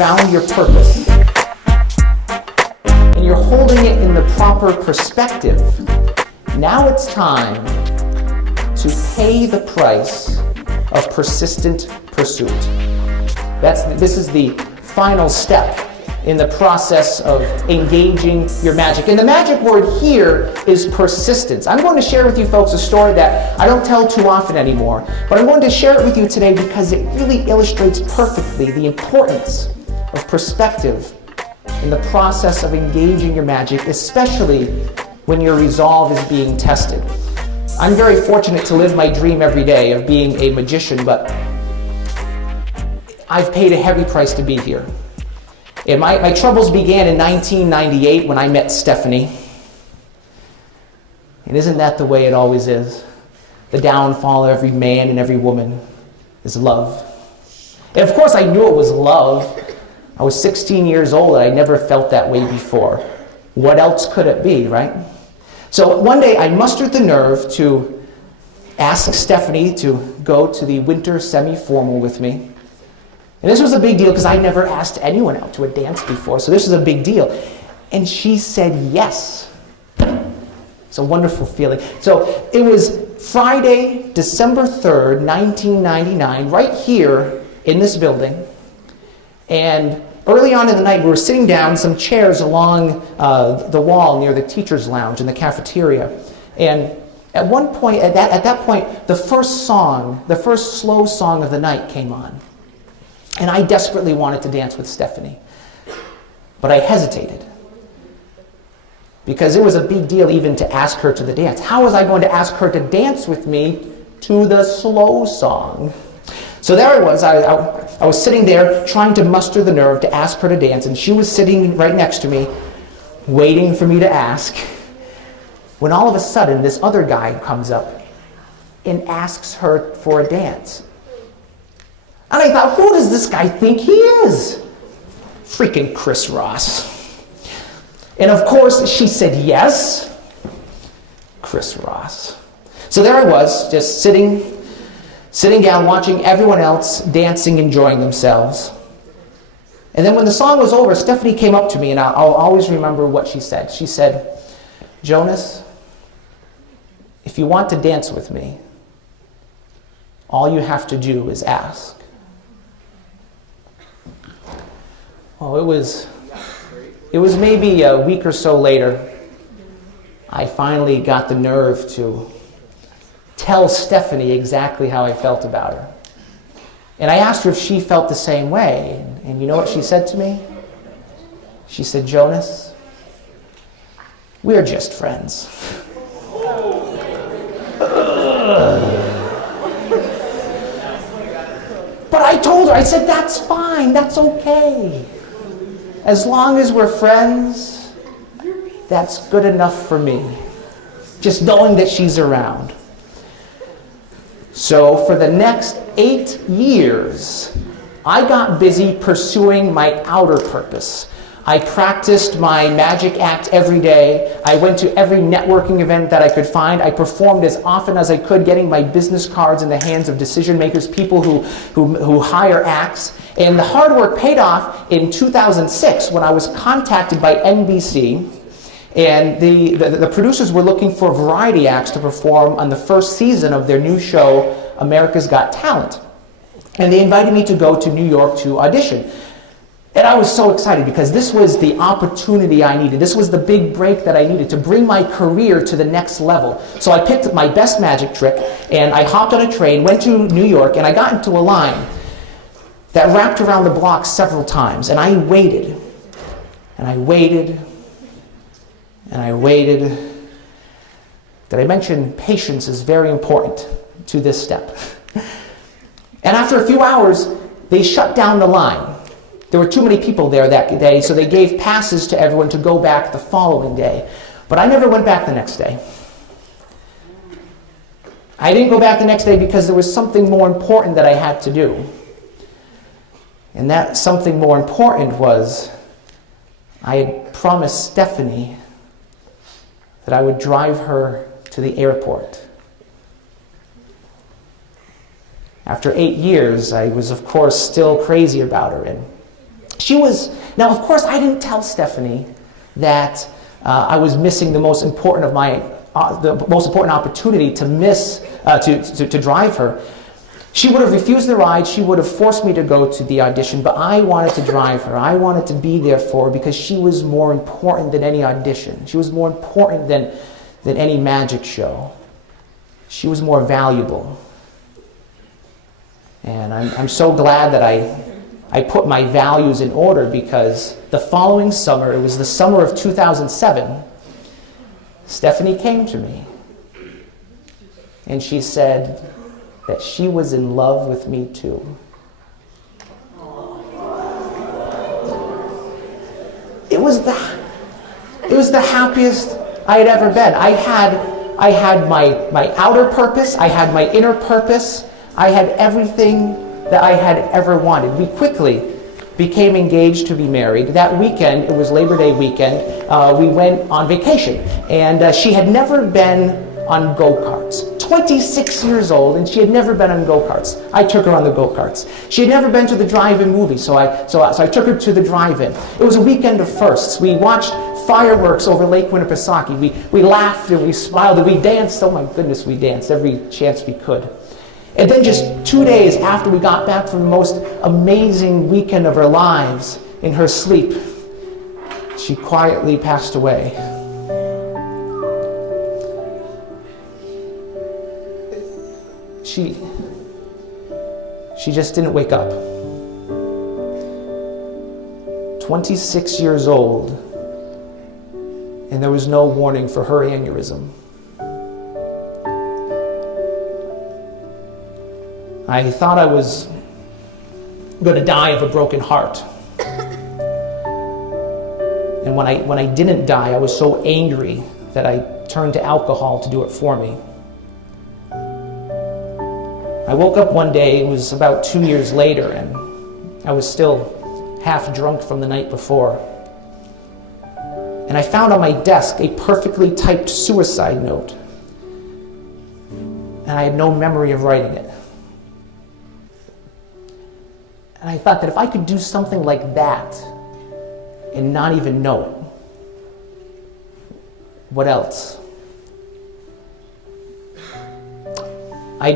found your purpose and you're holding it in the proper perspective, now it's time to pay the price of persistent pursuit. This is the final step in the process of engaging your magic. And the magic word here is persistence. I'm going to share with you folks a story that I don't tell too often anymore, but I'm going to share it with you today because it really illustrates perfectly the importance of perspective in the process of engaging your magic, especially when your resolve is being tested. I'm very fortunate to live my dream every day of being a magician, but I've paid a heavy price to be here. And my troubles began in 1998 when I met Stephanie. And isn't that the way it always is? The downfall of every man and every woman is love. And of course I knew it was love. I was 16 years old and I never felt that way before. What else could it be, right? So one day I mustered the nerve to ask Stephanie to go to the winter semi-formal with me. And this was a big deal because I never asked anyone out to a dance before, so this was a big deal. And she said yes. It's a wonderful feeling. So it was Friday, December 3rd, 1999, right here in this building. And early on in the night, we were sitting down some chairs along the wall near the teacher's lounge in the cafeteria. And at one point, at that point, the first slow song of the night came on. And I desperately wanted to dance with Stephanie. But I hesitated. Because it was a big deal even to ask her to the dance. How was I going to ask her to dance with me to the slow song? So there I was. I was sitting there trying to muster the nerve to ask her to dance. And she was sitting right next to me, waiting for me to ask. When all of a sudden, this other guy comes up and asks her for a dance. And I thought, who does this guy think he is? Freaking Chris Ross. And of course, she said yes. Chris Ross. So there I was, just sitting down, watching everyone else dancing, enjoying themselves. And then when the song was over, Stephanie came up to me, and I'll always remember what she said. She said, Jonas, if you want to dance with me, all you have to do is ask. Oh, it was maybe a week or so later, I finally got the nerve to tell Stephanie exactly how I felt about her. And I asked her if she felt the same way. And you know what she said to me? She said, Jonas, we're just friends. But I told her, I said, that's fine, that's okay. As long as we're friends, that's good enough for me. Just knowing that she's around. So for the next 8 years, I got busy pursuing my outer purpose. I practiced my magic act every day. I went to every networking event that I could find. I performed as often as I could, getting my business cards in the hands of decision makers, people who hire acts. And the hard work paid off in 2006 when I was contacted by NBC. And the producers were looking for variety acts to perform on the first season of their new show, America's Got Talent. And they invited me to go to New York to audition. And I was so excited because this was the opportunity I needed. This was the big break that I needed to bring my career to the next level. So I picked my best magic trick, and I hopped on a train, went to New York, and I got into a line that wrapped around the block several times. And I waited, and I waited, and I waited. Did I mention patience is very important to this step? And after a few hours, they shut down the line. There were too many people there that day, so they gave passes to everyone to go back the following day. But I never went back the next day. I didn't go back the next day because there was something more important that I had to do. And that something more important was I had promised Stephanie that I would drive her to the airport. After 8 years, I was, of course, still crazy about her. And Now of course I didn't tell Stephanie that I was missing the most important opportunity to drive her. She would have refused the ride, she would have forced me to go to the audition, but I wanted to drive her. I wanted to be there for her because she was more important than any audition. She was more important than any magic show. She was more valuable. And I'm so glad that I put my values in order, because the following summer, it was the summer of 2007, Stephanie came to me and she said that she was in love with me too. It was the happiest I had ever been. I had my outer purpose, I had my inner purpose, I had everything that I had ever wanted. We quickly became engaged to be married. That weekend, it was Labor Day weekend, we went on vacation. And she had never been on go-karts. 26 years old, and she had never been on go-karts. I took her on the go-karts. She had never been to the drive-in movie, so I took her to the drive-in. It was a weekend of firsts. We watched fireworks over Lake Winnipesaukee. We laughed and we smiled and we danced. Oh my goodness, we danced every chance we could. And then just 2 days after we got back from the most amazing weekend of our lives, in her sleep, she quietly passed away. She just didn't wake up. 26 years old, and there was no warning for her aneurysm. I thought I was going to die of a broken heart. And when I didn't die, I was so angry that I turned to alcohol to do it for me. I woke up one day, it was about 2 years later, and I was still half drunk from the night before. And I found on my desk a perfectly typed suicide note. And I had no memory of writing it. And I thought that if I could do something like that and not even know it, what else? I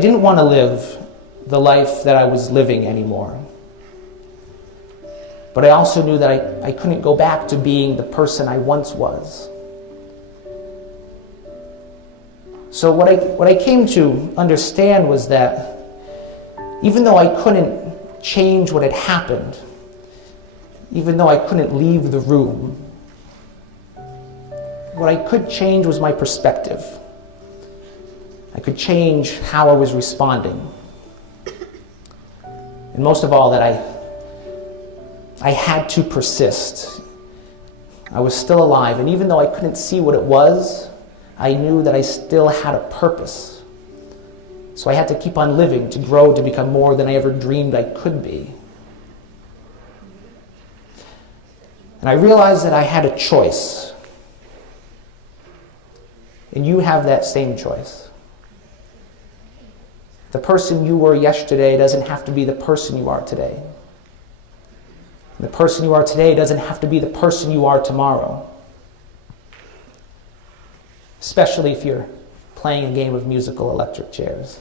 didn't want to live the life that I was living anymore. But I also knew that I couldn't go back to being the person I once was. So what I came to understand was that even though I couldn't change what had happened, even though I couldn't leave the room, what I could change was my perspective. I could change how I was responding. And most of all, that I had to persist. I was still alive, and even though I couldn't see what it was, I knew that I still had a purpose. So I had to keep on living to grow to become more than I ever dreamed I could be. And I realized that I had a choice. And you have that same choice. The person you were yesterday doesn't have to be the person you are today. The person you are today doesn't have to be the person you are tomorrow. Especially if you're playing a game of musical electric chairs.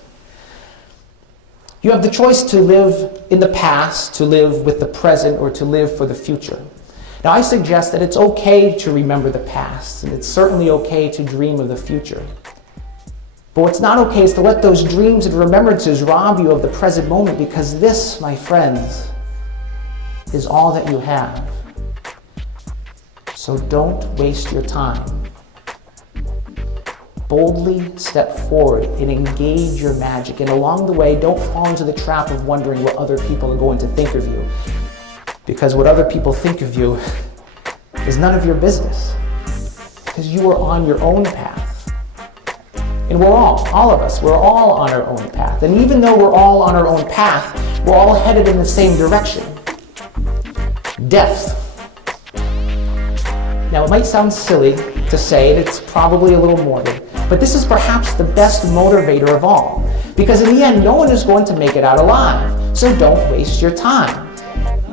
You have the choice to live in the past, to live with the present, or to live for the future. Now, I suggest that it's okay to remember the past, and it's certainly okay to dream of the future. But what's not okay is to let those dreams and remembrances rob you of the present moment, because this, my friends, is all that you have. So don't waste your time. Boldly step forward and engage your magic. And along the way, don't fall into the trap of wondering what other people are going to think of you. Because what other people think of you is none of your business. Because you are on your own path. And we're all of us, we're all on our own path. And even though we're all on our own path, we're all headed in the same direction. Death. Now, it might sound silly to say, and it's probably a little morbid, but this is perhaps the best motivator of all. Because in the end, no one is going to make it out alive. So don't waste your time.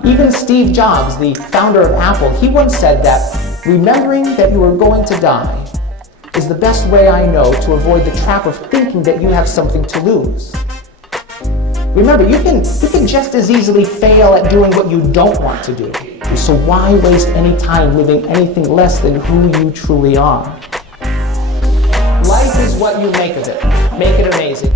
Even Steve Jobs, the founder of Apple, he once said that remembering that you are going to die is the best way I know to avoid the trap of thinking that you have something to lose. Remember, you can just as easily fail at doing what you don't want to do. So why waste any time living anything less than who you truly are? Life is what you make of it. Make it amazing.